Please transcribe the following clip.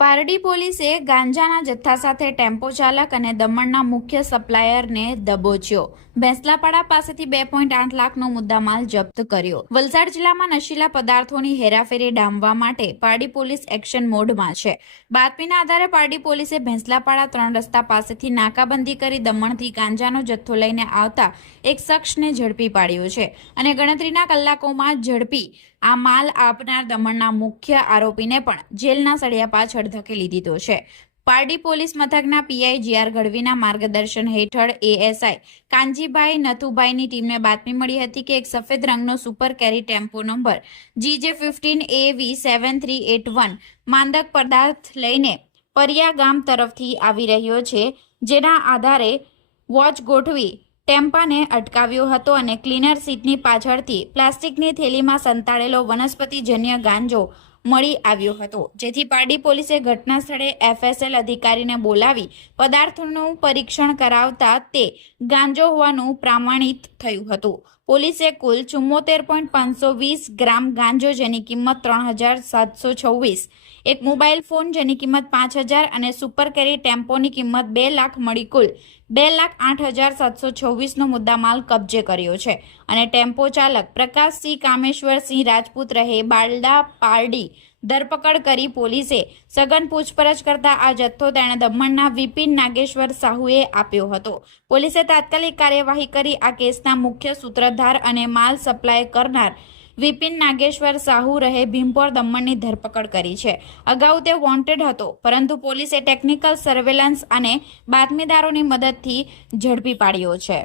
પારડી પોલીસે ગાંજાના જથ્થા સાથે ટેમ્પો ચાલક અને દમણના મુખ્ય સપ્લાયરને દબોચ્યો। ભેંસલાપાડા પાસેથી 2.8 લાખનો મુદ્દામાલ જપ્ત કર્યો। વલસાડ જિલ્લામાં નશીલા પદાર્થોની હેરાફેરી ડામવા માટે પારડી પોલીસ એક્શન મોડમાં છે। બાતમીના આધારે પારડી પોલીસે ભેંસલાપાડા 3 રસ્તા પાસેથી નાકાબંધી કરી દમણથી ગાંજાનો જથ્થો લઈને આવતા એક શખ્સને ઝડપી પાડ્યો છે અને ગણતરીના કલાકોમાં ઝડપી આ માલ આપનાર દમણના મુખ્ય આરોપીને પણ જેલના સળિયા પાછળ ધકેલી દીધો છે। પારડી પોલીસ મથકના પીઆઈ જીઆર ગઢવીના માર્ગદર્શન હેઠળ એએસઆઈ કાંજીભાઈ નથુભાઈની ટીમને બાતમી મળી હતી કે એક સફેદ રંગનો સુપર કેરી ટેમ્પો નંબર GJ15AV7381 માંદક પદાર્થ લઈને પરિયા ગામ તરફથી આવી રહ્યો છે, જેના આધારે વોચ ગોઠવી ટેમ્પાને અટકાવ્યો હતો અને ક્લીનર સીટની પાછળથી પ્લાસ્ટિકની થેલીમાં સંતાડેલો વનસ્પતિજન્ય ગાંજો મળી આવ્યો હતો, જેથી પારડી પોલીસે ઘટના સ્થળે એફએસએલ અધિકારીને બોલાવી પદાર્થોનું પરીક્ષણ કરાવતા તે ગાંજો હોવાનું પ્રમાણિત થયું હતું। પોલીસે કુલ 74.520 ગ્રામ ગાંજો જેની કિંમત 3726, એક મોબાઈલ ફોન જેની કિંમત 5000 અને સુપર કેરી ટેમ્પોની કિંમત 2 લાખ મળી કુલ 2,08,726નો મુદ્દામાલ કબજે કર્યો છે અને ટેમ્પો ચાલક પ્રકાશસિંહ કામેશ્વરસિંહ રાજપૂત રહે બાલડા પારડી ધરપકડ કરી પોલીસે સઘન પૂછપરછ કરતા આ જથ્થો તેણે દમણના વિપિન નાગેશ્વર સાહુએ આપ્યો હતો। પોલીસે તાત્કાલિક કાર્યવાહી કરી આ કેસના મુખ્ય સૂત્રધાર અને માલ સપ્લાય કરનાર વિપિન નાગેશ્વર સાહુ રહે ભીમપોર દમણની ધરપકડ કરી છે। અગાઉ તે વોન્ટેડ હતો, પરંતુ પોલીસે ટેકનિકલ સર્વેલન્સ અને બાતમીદારોની મદદથી ઝડપી પાડ્યો છે।